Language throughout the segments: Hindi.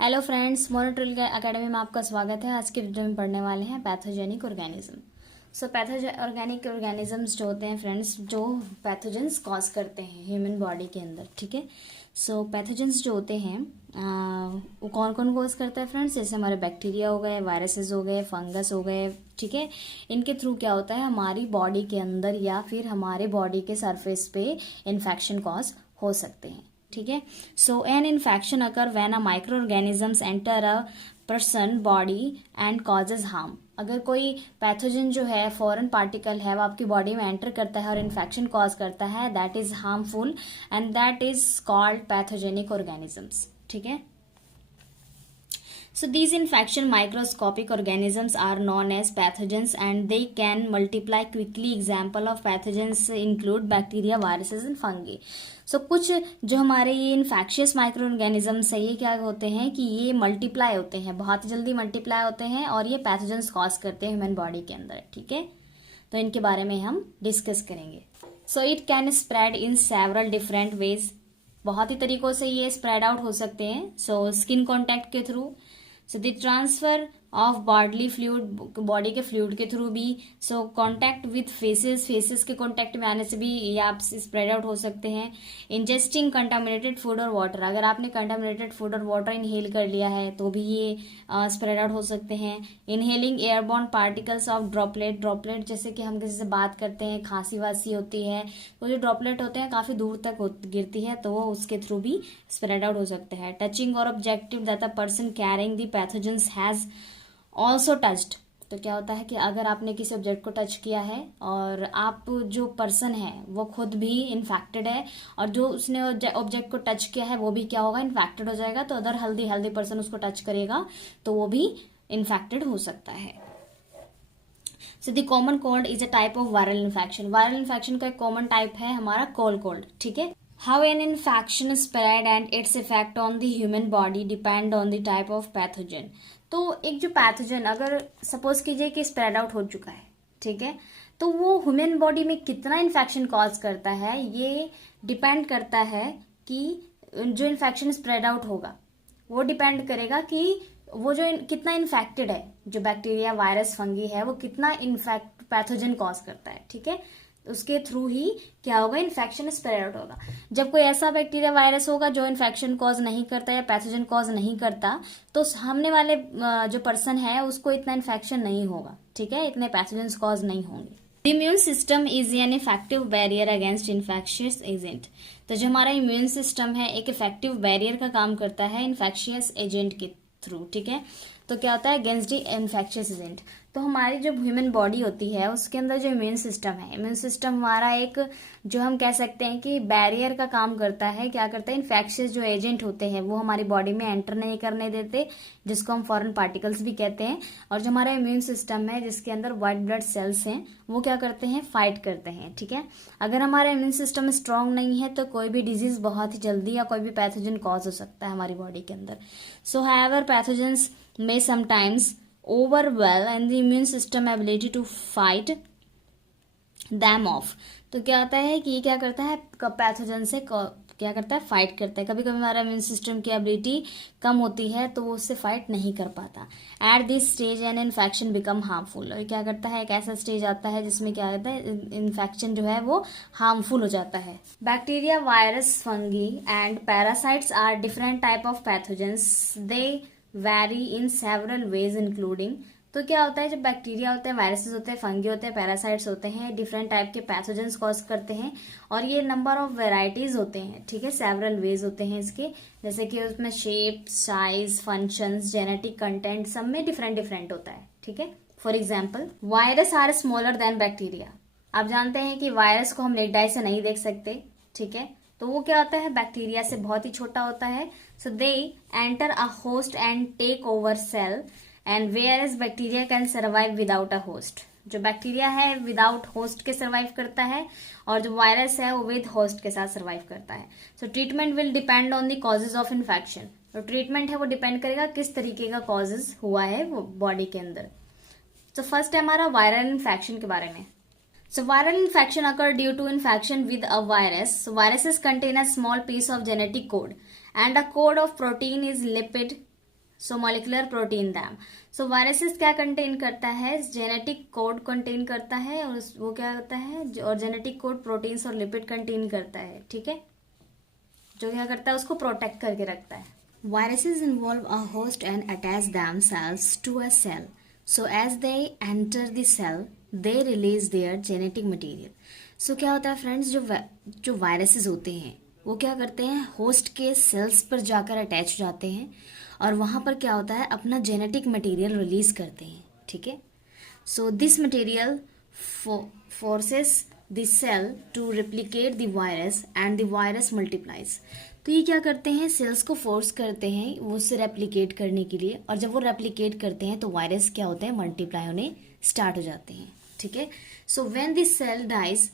हेलो फ्रेंड्स, मोनोट्रिल एकेडमी में आपका स्वागत है। आज की वीडियो में पढ़ने वाले हैं पैथोजेनिक ऑर्गेनिज्म। ऑर्गेनिक ऑर्गेनिजम्स जो होते हैं फ्रेंड्स, जो पैथोजेंस कॉज करते हैं ह्यूमन बॉडी के अंदर। ठीक है, सो पैथोजेंस जो होते हैं वो कौन कौन कॉज करता है फ्रेंड्स? जैसे हमारे बैक्टीरिया हो गए, वायरसेस हो गए, फंगस हो गए। ठीक है, इनके थ्रू क्या होता है, हमारी बॉडी के अंदर या फिर हमारे बॉडी के सरफेस पे इन्फेक्शन कॉज हो सकते हैं। ठीक है, so an infection occur when a micro organisms enter a person body and causes harm. अगर कोई पैथोजन जो है, फॉरेन पार्टिकल है, वो आपकी बॉडी में एंटर करता है और इन्फेक्शन कॉज करता है, that is harmful and that is called pathogenic organisms. ठीक है, so these infection microscopic organisms are known as pathogens and they can multiply quickly. Example of pathogens include bacteria, viruses and fungi. So कुछ जो हमारे ये इन्फेक्शियस माइक्रो ऑर्गेनिजम्स है, ये क्या होते हैं कि ये मल्टीप्लाई होते हैं, बहुत जल्दी मल्टीप्लाई होते हैं और ये पैथोजेंस कॉज करते हैं ह्यूमन बॉडी के अंदर। ठीक है, तो इनके बारे में हम डिस्कस करेंगे। So it can spread in several different ways. बहुत ही तरीकों से ये स्प्रेड आउट हो सकते हैं। सो स्किन कॉन्टैक्ट के through, so the transfer of bodily fluid, body के फ्लूइड के थ्रू भी। सो कांटेक्ट विथ फेसेस के कांटेक्ट में आने से भी ये आप स्प्रेड आउट हो सकते हैं। इंजेस्टिंग कंटामिनेटेड फूड और वाटर, अगर आपने कंटामिनेटेड फूड और वाटर इनहेल कर लिया है तो भी ये स्प्रेड आउट हो सकते हैं। Inhaling airborne particles of droplet जैसे कि हम किसी से बात करते हैं, खांसी वासी होती है, तो जो ड्रॉपलेट होते हैं काफी दूर तक गिरती है, तो वो उसके थ्रू भी स्प्रेड आउट हो सकते हैं। टचिंग और objective that a person carrying the pathogens has also touched. तो क्या होता है कि अगर आपने किसी ऑब्जेक्ट को टच किया है और आप जो पर्सन है वो खुद भी इन्फेक्टेड है और जो उसने ऑब्जेक्ट को टच किया है वो भी क्या होगा, इन्फेक्टेड हो जाएगा, तो अदर हेल्दी पर्सन उसको टच करेगा तो वो भी इन्फेक्टेड हो सकता है। So the common cold is a type of viral infection. Viral infection का एक कॉमन टाइप है हमारा कोल्ड। ठीक है, how an infection spread and its effect on the human body depend on the type of pathogen. तो एक जो पैथोजन अगर सपोज कीजिए कि स्प्रेड आउट हो चुका है, ठीक है, तो वो ह्यूमन बॉडी में कितना इन्फेक्शन कॉज करता है, ये डिपेंड करता है कि जो इन्फेक्शन स्प्रेड आउट होगा वो डिपेंड करेगा कि वो जो कितना इन्फेक्टेड है, जो बैक्टीरिया, वायरस, फंगी है, वो कितना इन्फेक्ट पैथोजन कॉज करता है। ठीक है, उसके थ्रू ही क्या होगा, इन्फेक्शन स्प्रेड आउट होगा। जब कोई ऐसा बैक्टीरिया, वायरस होगा जो इन्फेक्शन कॉज नहीं करता या पैथोजन कॉज नहीं करता, तो सामने वाले जो पर्सन है उसको इतना इन्फेक्शन नहीं होगा। ठीक है, इतने पैथोजन कॉज नहीं होंगे। The immune system is an effective barrier against infectious agent. तो जो हमारा इम्यून सिस्टम है एक इफेक्टिव बैरियर का काम करता है इन्फेक्शियस एजेंट के थ्रू। ठीक है, तो क्या होता है, अगेंस्ट द इन्फेक्शियस एजेंट। तो हमारी जो ह्यूमन बॉडी होती है उसके अंदर जो इम्यून सिस्टम है, इम्यून सिस्टम हमारा एक जो हम कह सकते हैं कि बैरियर का काम करता है। क्या करता है, इन्फेक्शियस जो एजेंट होते हैं वो हमारी बॉडी में एंटर नहीं करने देते, जिसको हम फॉरेन पार्टिकल्स भी कहते हैं। और जो हमारा इम्यून सिस्टम है जिसके अंदर व्हाइट ब्लड सेल्स हैं, वो क्या करते हैं, फाइट करते हैं। ठीक है, अगर हमारा इम्यून सिस्टम स्ट्रांग नहीं है तो कोई भी डिजीज बहुत ही जल्दी या कोई भी पैथोजन कॉज हो सकता है हमारी बॉडी के अंदर। सो however pathogens may sometimes overwhelm and the immune system ability to fight them off। तो क्या होता है कि ये क्या करता है, पैथोजन से क्या करता है, फाइट करता है। कभी कभी हमारा इम्यून सिस्टम की एबिलिटी कम होती है तो वो उससे फाइट नहीं कर पाता। At this stage an infection become harmful. और क्या करता है, एक ऐसा स्टेज आता है जिसमें क्या होता है, इन्फेक्शन जो है वो हार्मफुल हो जाता है। Bacteria, virus, fungi and parasites are different type of pathogens. They vary in several ways including. तो क्या होता है, जब बैक्टीरिया होते हैं, वायरसेस होते हैं, फंगी होते हैं, पैरासाइट्स होते हैं, डिफरेंट टाइप के पैथोजेंस कॉज करते हैं और ये नंबर ऑफ वेराइटीज होते हैं। ठीक है, सेवरल वेज होते हैं इसके, जैसे कि उसमें shape, size, functions, genetic content सब में डिफरेंट होता है। ठीक है, for example virus are smaller than bacteria. आप जानते हैं कि वायरस को हम नेट डाई से नहीं देख सकते। ठीक है, तो वो क्या होता है, बैक्टीरिया से बहुत ही छोटा होता है। So they enter a host and take over cell and where as bacteria can survive without a host. जो बैक्टीरिया है विदाउट होस्ट के सर्वाइव करता है और जो वायरस है वो विद होस्ट के साथ सर्वाइव करता है। सो treatment will depend on the causes of infection. तो ट्रीटमेंट है वो डिपेंड करेगा किस तरीके का कॉजेज हुआ है वो बॉडी के अंदर। तो फर्स्ट है हमारा वायरल इन्फेक्शन के बारे में। So viral infection occur due to infection with a virus. So viruses contain a small piece of genetic code and a code of protein is lipid so molecular protein them. So viruses क्या कंटेन करता है, जेनेटिक कोड कंटेन करता है, और वो क्या होता है, और जेनेटिक कोड प्रोटीन्स और लिपिड कंटेन करता है, ठीक है, जो क्या करता है उसको प्रोटेक्ट करके रखता है। Viruses involve a host and attach themselves to a cell, so as they enter the cell they release their genetic material. So क्या होता है फ्रेंड्स, जो वायरसेस होते हैं वो क्या करते हैं, होस्ट के सेल्स पर जाकर अटैच हो जाते हैं और वहाँ पर क्या होता है, अपना जेनेटिक मटेरियल रिलीज करते हैं, ठीक है। So this material forces the cell to replicate the virus and the virus multiplies. तो ये क्या करते हैं, सेल्स को फोर्स करते हैं वो उससे रेप्लिकेट करने के लिए, और जब वो रेप्लिकेट करते हैं तो वायरस क्या होते हैं, मल्टीप्लाई होने स्टार्ट हो जाते हैं, ठीक है। So when this cell dies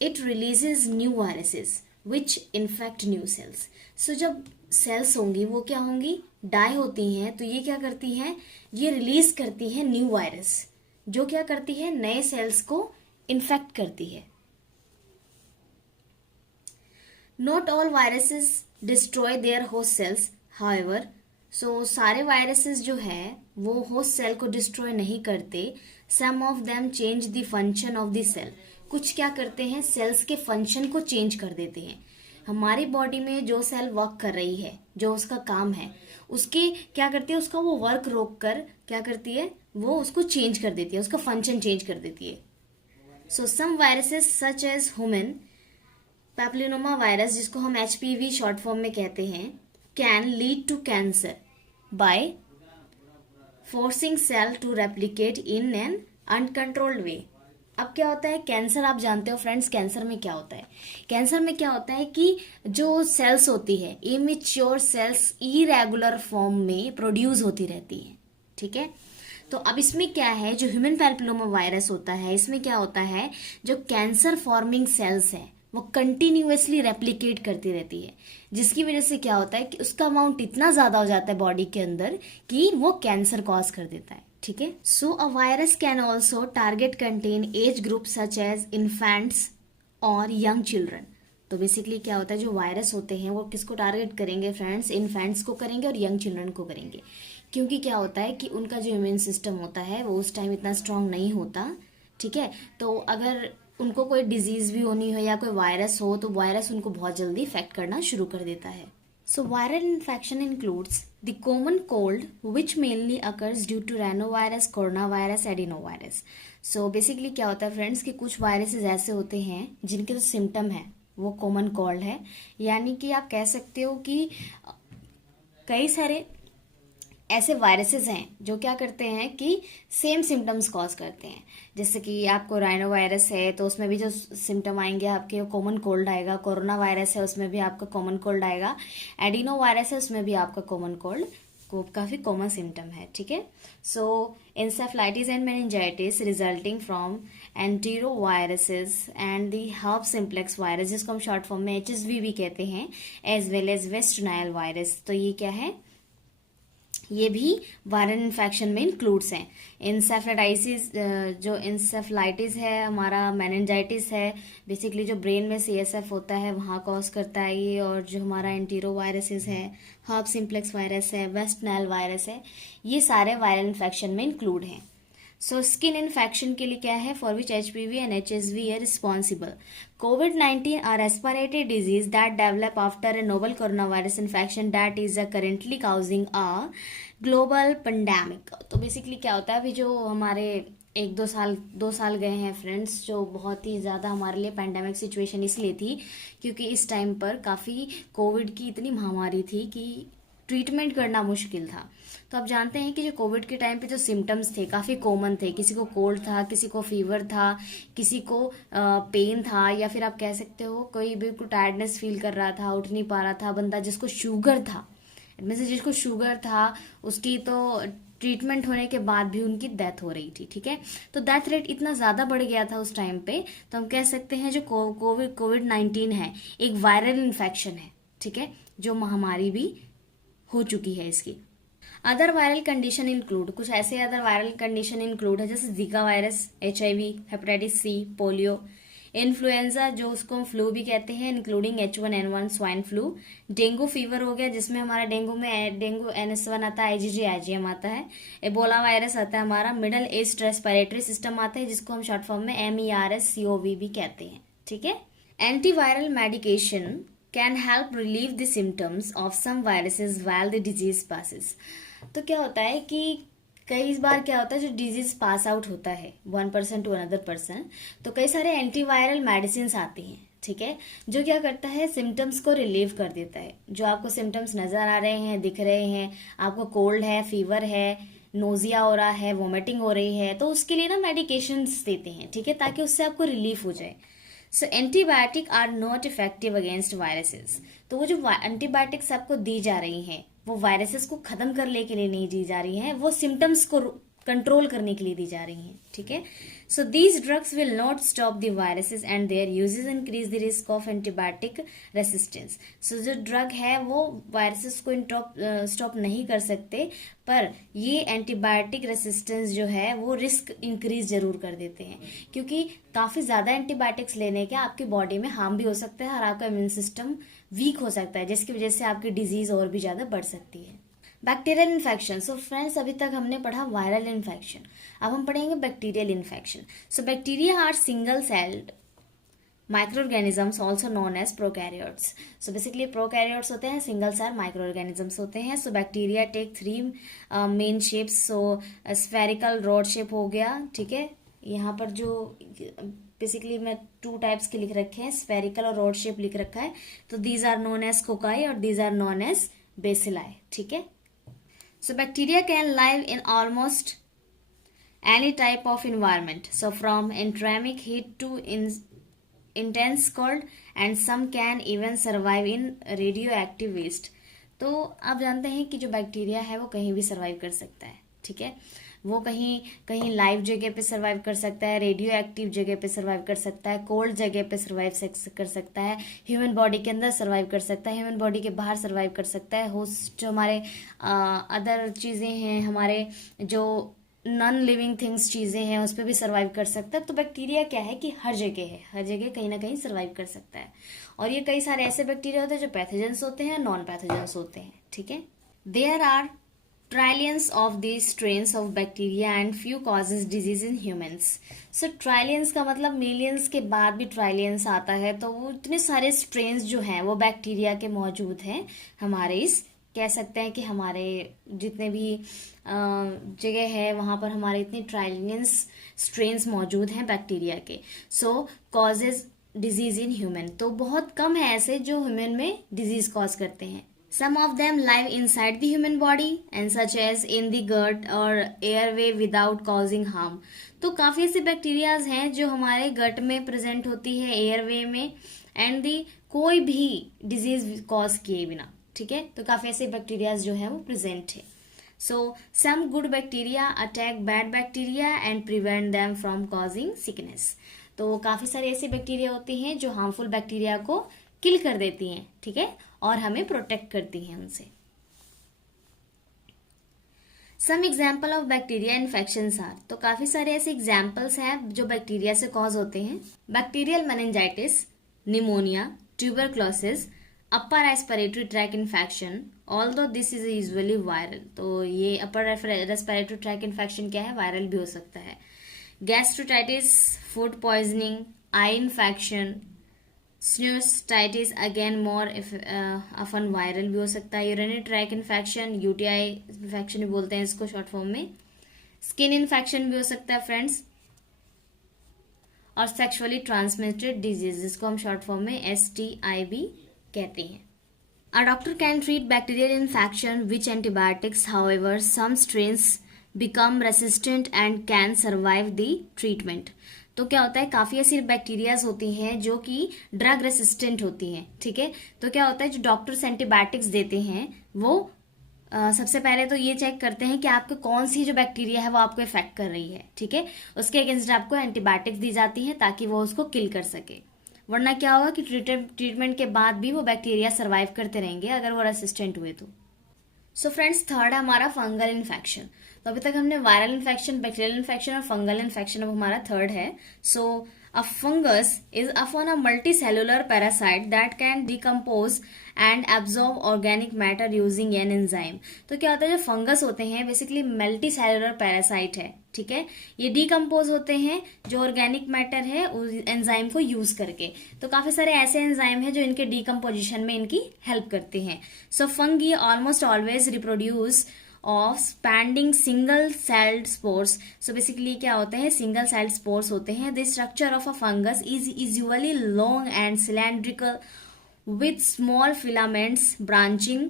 it releases new viruses which infect new cells. So जब सेल्स होंगी वो क्या होंगी, डाई होती हैं, तो ये क्या करती हैं, ये रिलीज करती हैं न्यू वायरस, जो क्या करती है, नए सेल्स को इन्फेक्ट करती है। Not all viruses destroy their host cells however. So सारे वायरसेस जो है वो होस्ट सेल को डिस्ट्रॉय नहीं करते। Some of them change the function of the cell. कुछ क्या करते हैं, सेल्स के फंक्शन को चेंज कर देते हैं। हमारी बॉडी में जो सेल वर्क कर रही है, जो उसका काम है, उसके क्या करती है, उसका वो वर्क रोक कर क्या करती है, वो उसको चेंज कर देती है, उसका फंक्शन चेंज कर देती है। So some viruses such as human papilloma virus, जिसको हम HPV शॉर्ट फॉर्म में कहते हैं, can lead to cancer by forcing cell to replicate in an uncontrolled way. अब क्या होता है, कैंसर आप जानते हो फ्रेंड्स, कैंसर में क्या होता है, कैंसर में क्या होता है कि जो सेल्स होती है, इमेच्योर सेल्स इरेगुलर फॉर्म में प्रोड्यूस होती रहती है, ठीक है। तो अब इसमें क्या है, जो ह्यूमन पैपिलोमा वायरस होता है, इसमें क्या होता है, जो कैंसर फॉर्मिंग सेल्स है वो कंटिन्यूअसली रेप्लिकेट करती रहती है, जिसकी वजह से क्या होता है कि उसका अमाउंट इतना ज्यादा हो जाता है बॉडी के अंदर कि वो कैंसर कॉज कर देता है, ठीक है। So a virus can also target certain age group such as infants और यंग चिल्ड्रन। तो बेसिकली क्या होता है, जो वायरस होते हैं वो किसको टारगेट करेंगे फ्रेंड्स, इन्फेंट्स को करेंगे और यंग चिल्ड्रन को करेंगे, क्योंकि क्या होता है कि उनका जो इम्यून सिस्टम होता है वो उस टाइम इतना स्ट्रांग नहीं होता, ठीक है। तो अगर उनको कोई डिजीज भी होनी हो या कोई वायरस हो तो वायरस उनको बहुत जल्दी इफेक्ट करना शुरू कर देता है। So viral infection includes the common cold which mainly occurs due to rhinovirus, corona virus, adenovirus. So basically क्या होता है फ्रेंड्स कि कुछ वायरसेस ऐसे होते हैं जिनके जो सिम्टम है वो कॉमन कोल्ड है, यानी कि आप कह सकते हो कि कई सारे ऐसे वायरसेस हैं जो क्या करते हैं कि सेम सिम्टम्स कॉज करते हैं। जैसे कि आपको राइनो वायरस है तो उसमें भी जो सिम्टम आएंगे आपके कॉमन कोल्ड आएगा, कोरोना वायरस है उसमें भी आपका कॉमन कोल्ड आएगा, एडिनो वायरस है उसमें भी आपका कॉमन कोल्ड को काफी कॉमन सिम्टम है, ठीक है। So encephalitis and meningitis resulting from enteroviruses and the herpes simplex virus, जिसको हम शॉर्ट फॉर्म में HSV भी कहते हैं, as well as West Nile virus. तो ये क्या है, ये भी वायरल इन्फेक्शन में इंक्लूड्स हैं। इंसेफ्लाइटिस, जो इंसेफ्लाइटिस है हमारा, मेनिंजाइटिस है, बेसिकली जो ब्रेन में CSF होता है वहाँ कॉज करता है ये, और जो हमारा एंटीरो वायरसेस है, हर्ब सिम्प्लेक्स वायरस है, वेस्ट नाइल वायरस है, ये सारे वायरल इन्फेक्शन में इंक्लूड हैं। सो स्किन इन्फेक्शन के लिए क्या है, for which HPV and HSV है responsible. COVID-19 a respiratory disease that develop after a novel coronavirus infection that is currently causing a global pandemic। तो बेसिकली क्या होता है, अभी जो हमारे 1-2 साल गए हैं फ्रेंड्स, जो बहुत ही ज़्यादा हमारे लिए पैंडेमिक सिचुएशन इसलिए थी क्योंकि इस टाइम पर काफ़ी कोविड की इतनी महामारी थी कि ट्रीटमेंट करना मुश्किल था। तो आप जानते हैं कि जो कोविड के टाइम पे जो सिम्टम्स थे काफ़ी कॉमन थे, किसी को कोल्ड था, किसी को फीवर था, किसी को पेन था, या फिर आप कह सकते हो कोई बिल्कुल टायर्डनेस फील कर रहा था, उठ नहीं पा रहा था बंदा। जिसको शुगर था, इनमें से जिसको शुगर था उसकी तो ट्रीटमेंट होने के बाद भी उनकी डेथ हो रही थी, ठीक है। तो डेथ रेट इतना ज़्यादा बढ़ गया था उस टाइम पे, तो हम कह सकते हैं जो कोविड-19 है एक वायरल इन्फेक्शन है, ठीक है, जो महामारी भी हो चुकी है इसकी। अदर वायरल कंडीशन इंक्लूड, कुछ ऐसे अदर वायरल कंडीशन इंक्लूड है जैसे Zika virus, HIV, hepatitis C, polio, influenza जो उसको हम फ्लू भी कहते हैं including H1N1 swine flu, dengue fever हो गया जिसमें हमारा डेंगू NS1 आता है, IgG आता है, एबोला वायरस आता है, हमारा मिडल ईस्ट रेस्पिरेटरी सिस्टम आता है जिसको हम शॉर्ट फॉर्म में MERS-CoV भी कहते हैं, ठीक है। Antiviral medication can help relieve the symptoms of some viruses while the disease passes. तो क्या होता है कि कई बार क्या होता है जो डिजीज पास आउट होता है 1% टू अनदर पर्सन, तो कई सारे एंटीवायरल मेडिसिन आती हैं, ठीक है, जो क्या करता है सिम्टम्स को रिलीव कर देता है। जो आपको सिम्टम्स नजर आ रहे हैं, दिख रहे हैं, आपको कोल्ड है, फीवर है, नोजिया हो रहा है, वोमिटिंग हो रही है, तो उसके लिए ना मेडिकेशंस देते हैं, ठीक है, ताकि उससे आपको रिलीफ हो जाए। So antibiotic are not effective against viruses. तो वो जो एंटीबायोटिक्स आपको दी जा रही हैं वो वायरसेस को खत्म करने के लिए नहीं दी जा रही हैं, वो सिम्टम्स को कंट्रोल करने के लिए दी जा रही हैं, ठीक है। So these drugs will not stop the viruses and their uses increase the risk of antibiotic resistance. So जो ड्रग है वो वायरसेस को स्टॉप नहीं कर सकते, पर ये एंटीबायोटिक रेसिस्टेंस जो है वो रिस्क इंक्रीज जरूर कर देते हैं, क्योंकि काफी ज्यादा एंटीबायोटिक्स लेने के आपकी बॉडी में हार्म भी हो सकता है और आपका इम्यून सिस्टम वीक हो सकता है, जिसकी वजह से आपकी डिजीज और भी ज्यादा बढ़ सकती है। Bacterial infection. सो फ्रेंड्स अभी तक हमने पढ़ा वायरल इन्फेक्शन, अब हम पढ़ेंगे bacterial infection. So bacteria are single celled microorganisms also known as prokaryotes. So basically prokaryotes होते हैं, सिंगल सेल माइक्रोऑर्गेनिजम्स होते हैं। So bacteria take 3 main shapes. So spherical rod shape हो गया, ठीक है, यहाँ पर जो बेसिकली मैं 2 टाइप्स के लिख रखे हैं, स्फेरिकल और रॉड शेप लिख रखा है, तो these are known as cocci और these are known as bacilli, ठीक है। So bacteria can live in almost any type of environment. So from endemic heat to intense cold, and some can even survive in radioactive waste. तो आप जानते हैं कि जो बैक्टीरिया है वो कहीं भी सर्वाइव कर सकता है, ठीक है, वो कहीं कहीं लाइव जगह पे सर्वाइव कर सकता है, रेडियो एक्टिव जगह पे सर्वाइव कर सकता है, कोल्ड जगह पे सर्वाइव कर सकता है, ह्यूमन बॉडी के अंदर सर्वाइव कर सकता है, ह्यूमन बॉडी के बाहर सर्वाइव कर सकता है, होस्ट जो हमारे अदर चीज़ें हैं, हमारे जो नॉन लिविंग थिंग्स चीज़ें हैं उस पर भी सर्वाइव कर सकता है। तो बैक्टीरिया क्या है कि हर जगह है, हर जगह कहीं ना कहीं सर्वाइव कर सकता है। और ये कई सारे ऐसे बैक्टीरिया होते हैं जो पैथोजेंस होते हैं, नॉन पैथोजेंस होते हैं, ठीक है। There are trillions of the strains of bacteria and few causes disease in humans. So trillions का मतलब मिलियंस के बाद भी ट्राइलियंस आता है, तो वो इतने सारे स्ट्रेन्स जो हैं वो बैक्टीरिया के मौजूद हैं हमारे इस, कह सकते हैं कि हमारे जितने भी जगह है वहाँ पर हमारे इतने ट्राइलियंस स्ट्रेन्स मौजूद हैं बैक्टीरिया के। सो कॉजेज डिजीज इन ह्यूमन, तो बहुत कम है ऐसे जो ह्यूमन में डिजीज कॉज करते हैं। Some of them live inside the human body and such as in the gut or airway without causing harm. तो काफ़ी ऐसे बैक्टीरियाज हैं जो हमारे गट में प्रेजेंट होती है, एयरवे में, एंड दी कोई भी डिजीज कॉज किए बिना, ठीक है। तो काफ़ी ऐसे बैक्टीरियाज जो है वो प्रेजेंट है। So some good bacteria attack bad bacteria and prevent them from causing sickness. तो काफ़ी सारे ऐसे बैक्टीरिया होते हैं जो हार्मफुल बैक्टीरिया को किल कर देती हैं, ठीक है, और हमें प्रोटेक्ट करती हैं उनसे। Some example of bacteria infections are, तो काफी सारे ऐसे एग्जाम्पल्स हैं जो बैक्टीरिया से कॉज होते हैं। Bacterial meningitis, pneumonia, tuberculosis, upper respiratory tract infection, although this is usually viral. तो ये अपर रेस्पिरेटरी ट्रैक इन्फेक्शन क्या है, वायरल भी हो सकता है। Gastritis, food poisoning, eye infection, sinusitis again more often viral भी हो सकता है। Urinary tract infection, UTI infection भी बोलते हैं इसको शॉर्ट फॉर्म में। स्किन इन्फेक्शन भी हो सकता है फ्रेंड्स, और सेक्सुअली ट्रांसमिटेड डिजीज जिसको हम शॉर्ट फॉर्म में STI भी कहते हैं। A doctor can treat bacterial infection with antibiotics. However, some strains become resistant and can survive the treatment. तो क्या होता है, काफी ऐसी बैक्टीरियाज होती हैं जो कि ड्रग रेसिस्टेंट होती हैं, ठीक है। तो क्या होता है, जो डॉक्टर्स एंटीबायोटिक्स देते हैं वो सबसे पहले तो ये चेक करते हैं कि आपको कौन सी जो बैक्टीरिया है वो आपको इफेक्ट कर रही है, ठीक है। उसके अगेंस्ट आपको एंटीबायोटिक्स दी जाती है ताकि वो उसको किल कर सके, वरना क्या होगा कि ट्रीटमेंट के बाद भी वो बैक्टीरिया सर्वाइव करते रहेंगे अगर वो रेसिस्टेंट हुए तो। सो फ्रेंड्स, थर्ड है हमारा फंगल इन्फेक्शन। तो अभी तक हमने वायरल इन्फेक्शन, बैक्टीरियल इन्फेक्शन और फंगल इन्फेक्शन, अब हमारा थर्ड है। सो A fungus is often a multicellular parasite that can decompose and absorb organic matter using an enzyme. तो क्या होता है, जो फंगस होते हैं बेसिकली मल्टी सेलुलर पैरासाइट है, ठीक है। ये डिकम्पोज होते हैं जो ऑर्गेनिक मैटर है उस एंजाइम को यूज करके। तो काफी सारे ऐसे एंजाइम है जो इनके डिकम्पोजिशन में इनकी हेल्प करते हैं। So fungi almost always reproduce of spreading single celled spores. So basically क्या होते हैं, सिंगल सेल्ड स्पोर्स होते हैं। The structure of a fungus is usually long and cylindrical with small filaments branching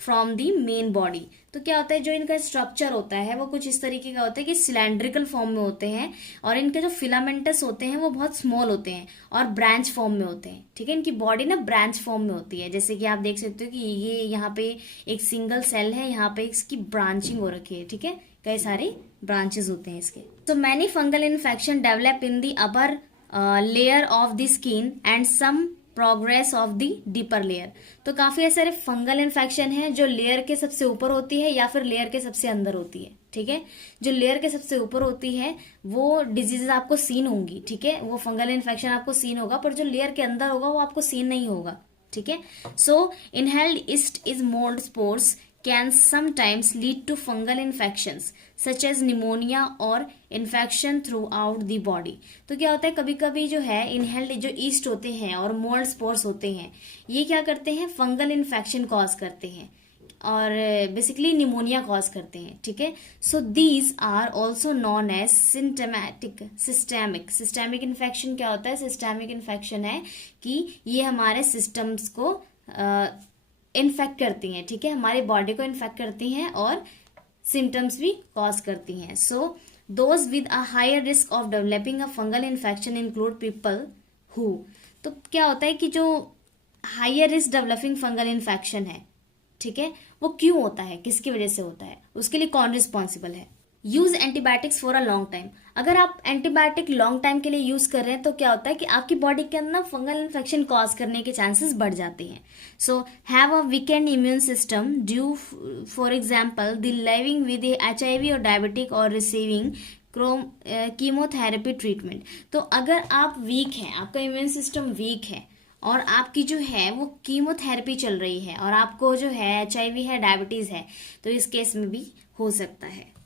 from the main body. तो क्या होता है, जो इनका स्ट्रक्चर होता है वो कुछ इस तरीके का होता है कि सिलेंड्रिकल फॉर्म में होते हैं और इनके जो फिलामेंटस होते हैं वो बहुत स्मॉल होते हैं और ब्रांच फॉर्म में होते हैं, ठीक है। इनकी बॉडी ना ब्रांच फॉर्म में होती है, जैसे कि आप देख सकते हो कि ये यहाँ पे एक सिंगल सेल है, यहाँ पे इसकी ब्रांचिंग हो रखी है, ठीक है। कई सारे ब्रांचेस होते हैं इसके। तो many fungal infection develop in the upper layer of the skin and some progress of the deeper layer. तो काफी ऐसे फंगल इन्फेक्शन है जो लेयर के सबसे ऊपर होती है या फिर लेयर के सबसे अंदर होती है, ठीक है। जो लेयर के सबसे ऊपर होती है वो डिजीजेस आपको सीन होंगी, ठीक है, वो फंगल इन्फेक्शन आपको सीन होगा, पर जो लेयर के अंदर होगा वो आपको सीन नहीं होगा, ठीक है। So inhaled yeast is mold spores can sometimes lead to fungal infections such as pneumonia or infection throughout the body। तो क्या होता है, कभी कभी जो है इनहेल्ड जो ईस्ट होते हैं और मोल्ड स्पोर्स होते हैं ये क्या करते हैं, फंगल इन्फेक्शन कॉज करते हैं और बेसिकली निमोनिया कॉज करते हैं, ठीक है। So these are also non as systemic infection. क्या होता है, सिस्टेमिक इन्फेक्शन है कि ये हमारे सिस्टम्स को इन्फेक्ट करती हैं, ठीक है, हमारी बॉडी को इन्फेक्ट करती हैं और सिम्टम्स भी कॉज करती हैं। So those with a higher risk of developing a fungal infection include people who. तो क्या होता है कि जो higher risk developing fungal infection है, ठीक है, वो क्यों होता है, किसकी वजह से होता है, उसके लिए कौन रिस्पॉन्सिबल है। Use antibiotics for a long time. अगर आप एंटीबायोटिक लॉन्ग टाइम के लिए यूज कर रहे हैं तो क्या होता है कि आपकी बॉडी के अंदर फंगल इन्फेक्शन कॉज करने के चांसेस बढ़ जाते हैं। So have a weekend immune system due for example the living with HIV और डायबिटिक और रिसीविंग कीमोथेरेपी ट्रीटमेंट। तो अगर आप वीक हैं, आपका इम्यून सिस्टम वीक है और आपकी जो है वो कीमोथेरेपी चल रही है और आपको जो है HIV है, डायबिटीज है, तो इस केस में भी हो सकता है।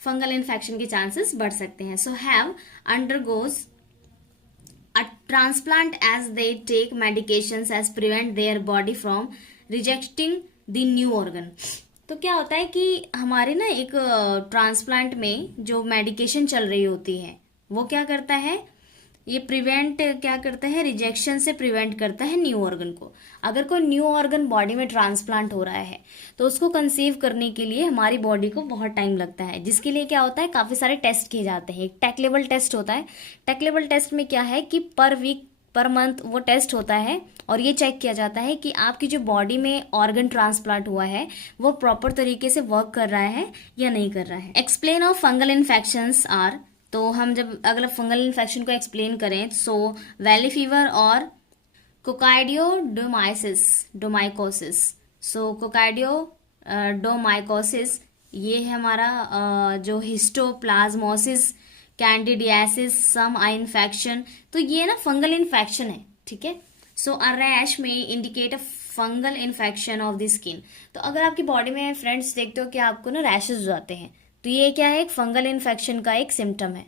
फंगल इन्फेक्शन के चांसेस बढ़ सकते हैं। So have undergoes a transplant as they take medications as prevent their body from rejecting the new organ. तो क्या होता है कि हमारे ना एक ट्रांसप्लांट में जो मेडिकेशन चल रही होती है वो क्या करता है, ये प्रिवेंट क्या करता है, रिजेक्शन से प्रिवेंट करता है न्यू ऑर्गन को। अगर कोई न्यू ऑर्गन बॉडी में ट्रांसप्लांट हो रहा है तो उसको कंसीव करने के लिए हमारी बॉडी को बहुत टाइम लगता है, जिसके लिए क्या होता है, काफी सारे टेस्ट किए जाते हैं। एक टेक लेवल टेस्ट होता है। टेक लेवल टेस्ट में क्या है कि पर वीक पर मंथ वो टेस्ट होता है और ये चेक किया जाता है कि आपकी जो बॉडी में ऑर्गन ट्रांसप्लांट हुआ है वो प्रॉपर तरीके से वर्क कर रहा है या नहीं कर रहा है। Explain of fungal infections are. तो हम जब अगला फंगल इन्फेक्शन को एक्सप्लेन करें, सो वैली फीवर और कोकाइडियोमाइकोसिस। सो कोकाइडियोमाइकोसिस ये है हमारा जो हिस्टोप्लाज्मोसिस, कैंडिडियासिस, सम आई इन्फेक्शन। तो ये ना फंगल इन्फेक्शन है, ठीक है। सो अ रैश में indicate a fungal infection of the skin. तो अगर आपकी बॉडी में फ्रेंड्स देखते हो कि आपको ना रैशेज हो जाते हैं तो ये क्या है, एक फंगल इन्फेक्शन का एक सिम्टम है।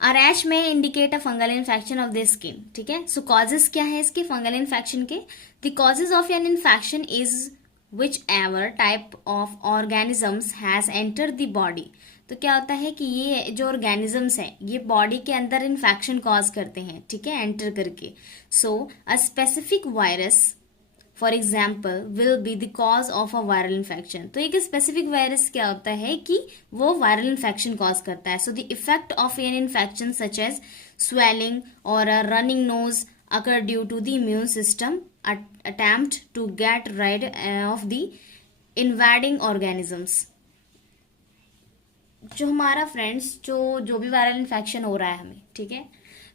अ रैश में indicate a fungal infection of the skin, ठीक है। सो कॉजेज क्या है इसके फंगल इन्फेक्शन के, the causes of an infection is which ever type of organisms has enter the body. तो क्या होता है कि ये जो ऑर्गेनिजम्स हैं ये बॉडी के अंदर इन्फेक्शन कॉज करते हैं, ठीक है, एंटर करके। So a specific virus for example will be the cause of a viral infection. तो एक स्पेसिफिक वायरस क्या होता है कि वो वायरल इन्फेक्शन कॉज करता है। So the effect of an infection such as swelling और a running nose occur due to the immune system attempt to get rid of the invading organisms. जो हमारा फ्रेंड्स जो भी वायरल इन्फेक्शन हो रहा है हमें, ठीक है,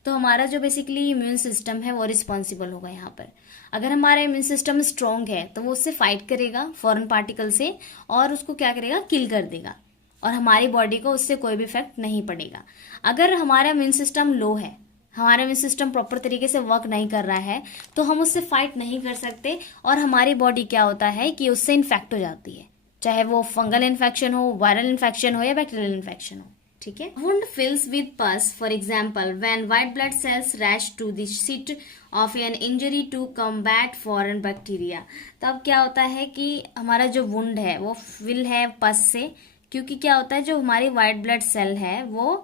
तो हमारा जो बेसिकली इम्यून सिस्टम है वो रिस्पॉन्सिबल होगा यहाँ पर। अगर हमारा इम्यून सिस्टम स्ट्रॉन्ग है तो वो उससे फाइट करेगा फॉरेन पार्टिकल से और उसको क्या करेगा, किल कर देगा, और हमारी बॉडी को उससे कोई भी इफेक्ट नहीं पड़ेगा। अगर हमारा इम्यून सिस्टम लो है, हमारा इम्यून सिस्टम प्रॉपर तरीके से वर्क नहीं कर रहा है, तो हम उससे फाइट नहीं कर सकते और हमारी बॉडी क्या होता है कि उससे इन्फेक्ट हो जाती है, चाहे वो फंगल इन्फेक्शन हो, वायरल इन्फेक्शन हो या बैक्टीरियल इन्फेक्शन हो। ठीक है। Wound fills with pus, for example when white blood cells rush to the seat of an injury to combat foreign bacteria. तो अब क्या होता है कि हमारा जो वुंड है वो फिल है पस से, क्योंकि क्या होता है जो हमारी व्हाइट ब्लड सेल है वो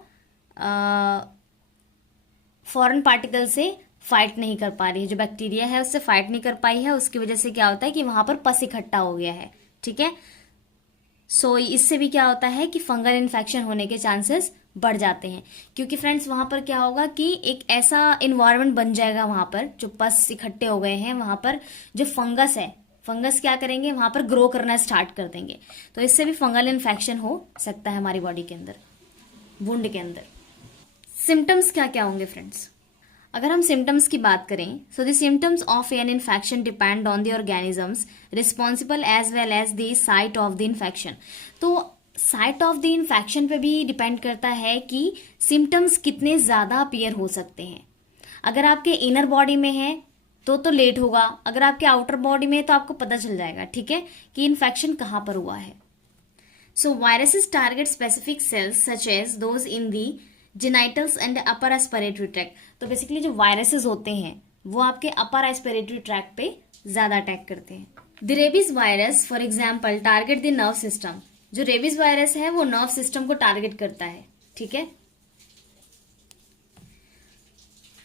फॉरेन पार्टिकल से फाइट नहीं कर पा रही है, जो बैक्टीरिया है उससे फाइट नहीं कर पाई है, उसकी वजह से क्या होता है कि वहां पर पस इकट्ठा हो गया है। ठीक है। सो इससे भी क्या होता है कि फंगल इन्फेक्शन होने के चांसेस बढ़ जाते हैं, क्योंकि फ्रेंड्स वहां पर क्या होगा कि एक ऐसा इन्वायरमेंट बन जाएगा वहां पर, जो पस इकट्ठे हो गए हैं वहां पर, जो फंगस है, फंगस क्या करेंगे वहां पर ग्रो करना स्टार्ट कर देंगे, तो इससे भी फंगल इन्फेक्शन हो सकता है हमारी बॉडी के अंदर, वुंड के अंदर। सिम्टम्स क्या क्या होंगे फ्रेंड्स? अगर हम सिम्टम्स की बात करें, so the symptoms of an infection depend on the organisms responsible as well as the site of the infection. तो साइट ऑफ द इन्फेक्शन पे भी डिपेंड करता है कि सिम्टम्स कितने ज्यादा अपीयर हो सकते हैं। अगर आपके इनर बॉडी में है तो लेट होगा, अगर आपके आउटर बॉडी में है तो आपको पता चल जाएगा, ठीक है, कि इन्फेक्शन कहाँ पर हुआ है। So viruses target specific cells such as those in the genitals and upper respiratory tract. तो बेसिकली जो वायरसेस होते हैं वो आपके अपर एस्पिरेटरी ट्रैक्ट पे ज्यादा अटैक करते हैं। The rabies virus for example target the nerve system. जो रेबीज वायरस है वो नर्व सिस्टम को टारगेट करता है। ठीक है।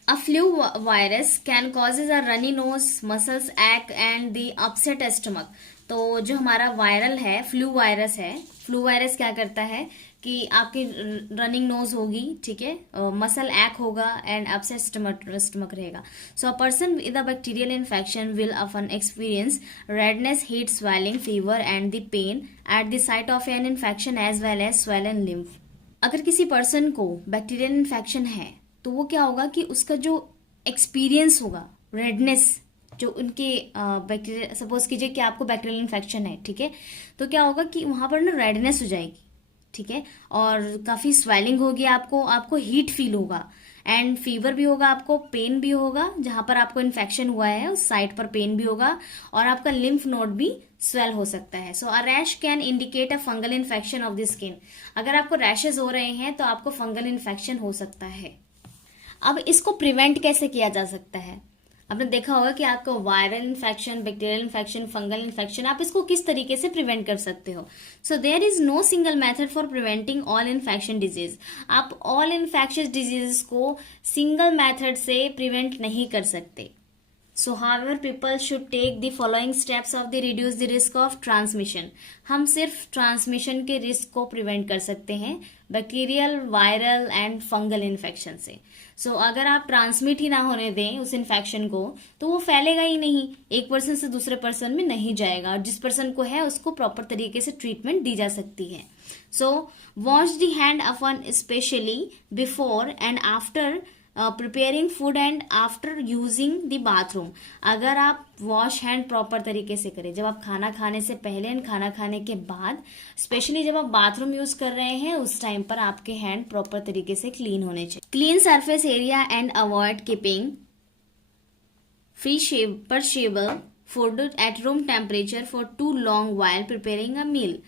A flu virus can causes a runny nose, muscles ache and the upset stomach। तो जो हमारा वायरल है, फ्लू वायरस है, फ्लू वायरस क्या करता है कि आपकी रनिंग नोज होगी, ठीक है, मसल एक् होगा एंड अपसेट स्टमक रहेगा। So a person with a bacterial infection will often experience redness, heat, swelling, fever and the pain at the site of an infection as well as swollen lymph। अगर किसी पर्सन को बैक्टीरियल इन्फेक्शन है तो वो क्या होगा कि उसका जो एक्सपीरियंस होगा, रेडनेस, जो उनके बैक्टीरिया, सपोज कीजिए कि आपको बैक्टीरियल इन्फेक्शन है, ठीक है, तो क्या होगा कि वहां पर ना रेडनेस हो जाएगी, ठीक है, और काफी स्वेलिंग होगी, आपको हीट फील होगा एंड फीवर भी होगा, आपको पेन भी होगा, जहां पर आपको इन्फेक्शन हुआ है उस साइट पर पेन भी होगा और आपका लिम्फ नोड भी स्वेल हो सकता है। So a rash can indicate a fungal infection of the skin. अगर आपको रैशेज हो रहे हैं तो आपको फंगल इन्फेक्शन हो सकता है। अब इसको प्रिवेंट कैसे किया जा सकता है? आपने देखा होगा कि आपको viral infection, bacterial infection, fungal infection, आप इसको किस तरीके से प्रिवेंट कर सकते हो। So there is no single method for preventing all infection disease. आप ऑल इन्फेक्शियस डिजीज को सिंगल मेथड से प्रिवेंट नहीं कर सकते। So however people should take the following steps of the reduce the risk of transmission। हम सिर्फ ट्रांसमिशन के रिस्क को प्रिवेंट कर सकते हैं bacterial, viral and fungal infection से। सो अगर आप ट्रांसमिट ही ना होने दें उस इन्फेक्शन को तो वो फैलेगा ही नहीं, एक पर्सन से दूसरे पर्सन में नहीं जाएगा और जिस पर्सन को है उसको प्रॉपर तरीके से ट्रीटमेंट दी जा सकती है। So wash the hand often specially before and after preparing food and after using the bathroom. अगर आप वॉश हैंड प्रॉपर तरीके से करें, जब आप खाना खाने से पहले एंड खाना खाने के बाद, स्पेशली जब आप बाथरूम यूज कर रहे हैं उस टाइम पर आपके हैंड प्रॉपर तरीके से क्लीन होने चाहिए। Clean surface area and avoid keeping perishable food at room temperature for too long while preparing a meal.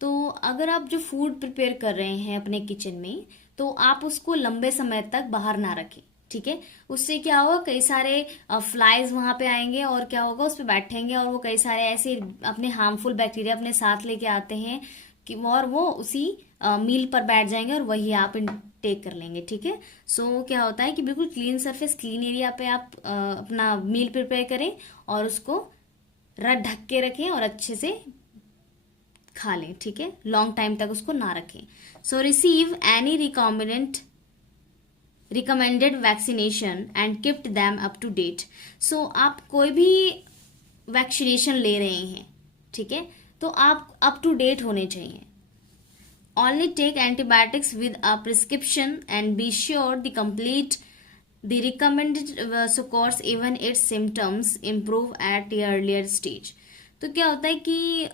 तो अगर आप जो फूड प्रिपेयर कर रहे हैं अपने किचन में तो आप उसको लंबे समय तक बाहर ना रखें, ठीक है। उससे क्या होगा, कई सारे फ्लाइज वहां पे आएंगे और क्या होगा, उस पर बैठेंगे और वो कई सारे ऐसे अपने हार्मफुल बैक्टीरिया अपने साथ लेके आते हैं कि और वो उसी मील पर बैठ जाएंगे और वही आप टेक कर लेंगे, ठीक है। सो क्या होता है कि बिल्कुल क्लीन सरफेस, क्लीन एरिया पे आप अपना मील प्रिपेयर करें और उसको ढक के रखें और अच्छे से खा लें, ठीक है, लॉन्ग टाइम तक उसको ना रखें। So receive any recommended vaccination and keep them up to date. So आप कोई भी वैक्सीनेशन ले रहे हैं, ठीक है, तो आप अप टू डेट होने चाहिए। Only take antibiotics with a prescription and be sure the complete the recommended course even its symptoms improve at the earlier stage। तो क्या होता है कि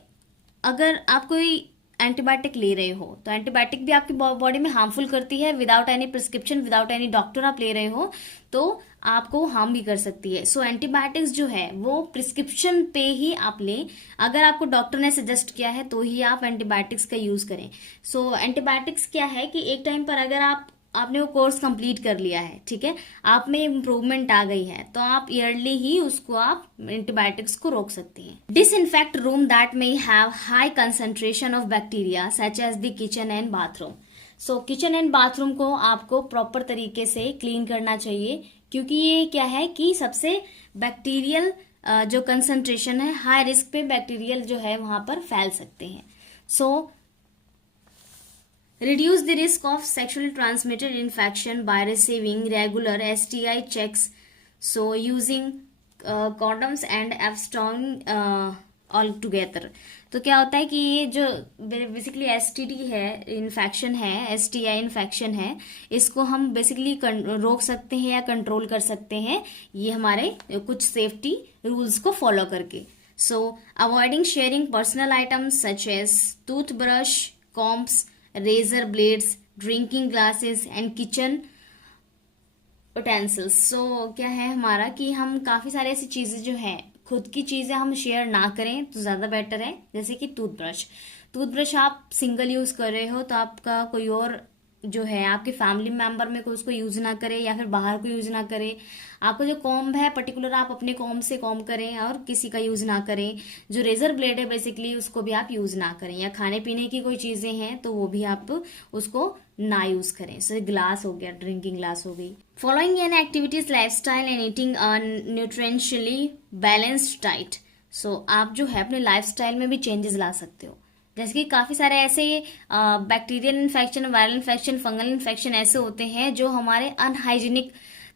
अगर आप कोई एंटीबायोटिक ले रहे हो, तो एंटीबायोटिक भी आपकी बॉडी में हार्मफुल करती है, without any prescription, without any doctor आप ले रहे हो तो आपको हार्म भी कर सकती है। सो एंटीबायोटिक्स जो है वो प्रिस्क्रिप्शन पे ही आप लें, अगर आपको डॉक्टर ने सजेस्ट किया है तो ही आप एंटीबायोटिक्स का यूज करें। सो एंटीबायोटिक्स क्या है कि एक टाइम पर अगर आपने वो कोर्स कंप्लीट कर लिया है, ठीक है, आप में इम्प्रूवमेंट आ गई है, तो आप ईयरली ही उसको आप एंटीबायोटिक्स को रोक सकते हैं। Disinfect room that may have high concentration of bacteria such as the kitchen and bathroom. So kitchen and bathroom को आपको प्रॉपर तरीके से क्लीन करना चाहिए, क्योंकि ये क्या है कि सबसे बैक्टीरियल जो कंसंट्रेशन है, हाई रिस्क पे बैक्टीरियल जो है वहां पर फैल सकते हैं। सो reduce the risk of sexually transmitted infection by receiving regular STI checks, so using condoms and abstaining all together। तो क्या होता है कि ये जो बेसिकली STD है, इन्फेक्शन है, STI इन्फेक्शन है, इसको हम बेसिकली रोक सकते हैं या कंट्रोल कर सकते हैं ये हमारे कुछ सेफ्टी रूल्स को फॉलो करके। So avoiding sharing personal items such as toothbrush, combs, razor blades, drinking glasses and kitchen utensils. So क्या है हमारा कि हम काफ़ी सारे ऐसी चीज़ें जो हैं, खुद की चीज़ें हम शेयर ना करें तो ज़्यादा बेटर है। जैसे कि टूथब्रश आप सिंगल यूज़ कर रहे हो तो आपका कोई और जो है आपके फैमिली मेंबर में कोई उसको यूज ना करे या फिर बाहर को यूज ना करे। आपका जो कॉम्ब है पर्टिकुलर आप अपने कॉम्ब से कॉम्ब करें और किसी का यूज ना करें। जो रेजर ब्लेड है बेसिकली उसको भी आप यूज ना करें, या खाने पीने की कोई चीजें हैं तो वो भी आप उसको ना यूज करें। जैसे ग्लास हो गया, ड्रिंकिंग ग्लास हो गई। Following an activities, lifestyle and eating a nutritionally balanced diet. So आप जो है अपने लाइफस्टाइल में भी चेंजेस ला सकते हो। जैसे कि काफ़ी सारे ऐसे bacterial infection, viral infection, fungal infection ऐसे होते हैं जो हमारे अनहाइजीनिक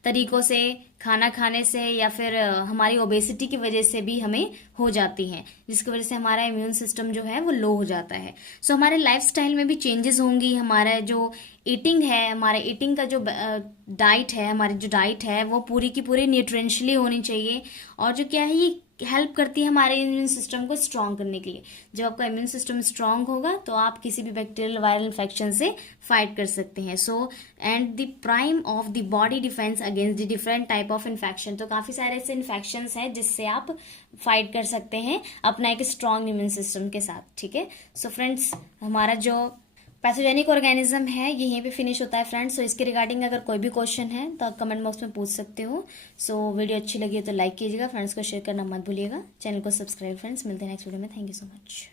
तरीकों से, खाना खाने से या फिर हमारी ओबेसिटी की वजह से भी हमें हो जाती हैं, जिसकी वजह से हमारा इम्यून सिस्टम जो है वो लो हो जाता है। सो हमारे लाइफस्टाइल में भी चेंजेस होंगी। हमारा जो ईटिंग है, हमारे ईटिंग का जो डाइट है, हमारी जो डाइट है वो पूरी की पूरी न्यूट्रिशनली होनी चाहिए। और जो क्या है ये हेल्प करती है हमारे इम्यून सिस्टम को स्ट्रांग करने के लिए। जब आपका इम्यून सिस्टम स्ट्रांग होगा तो आप किसी भी बैक्टीरियल वायरल इन्फेक्शन से फाइट कर सकते हैं। So and the prime of the body defence against the different type of infection. तो काफी सारे ऐसे इन्फेक्शन हैं जिससे आप फाइट कर सकते हैं अपना एक स्ट्रांग इम्यून सिस्टम के साथ, ठीक है। सो फ्रेंड्स, हमारा जो पैथोजेनिक ऑर्गेनिज्म है ये यहीं पे फिनिश होता है फ्रेंड्स। सो इसके रिगार्डिंग अगर कोई भी क्वेश्चन है तो आप कमेंट बॉक्स में पूछ सकते हो। सो वीडियो अच्छी लगी है तो लाइक कीजिएगा, फ्रेंड्स को शेयर करना मत भूलिएगा, चैनल को सब्सक्राइब। फ्रेंड्स मिलते हैं नेक्स्ट वीडियो में। Thank you so much.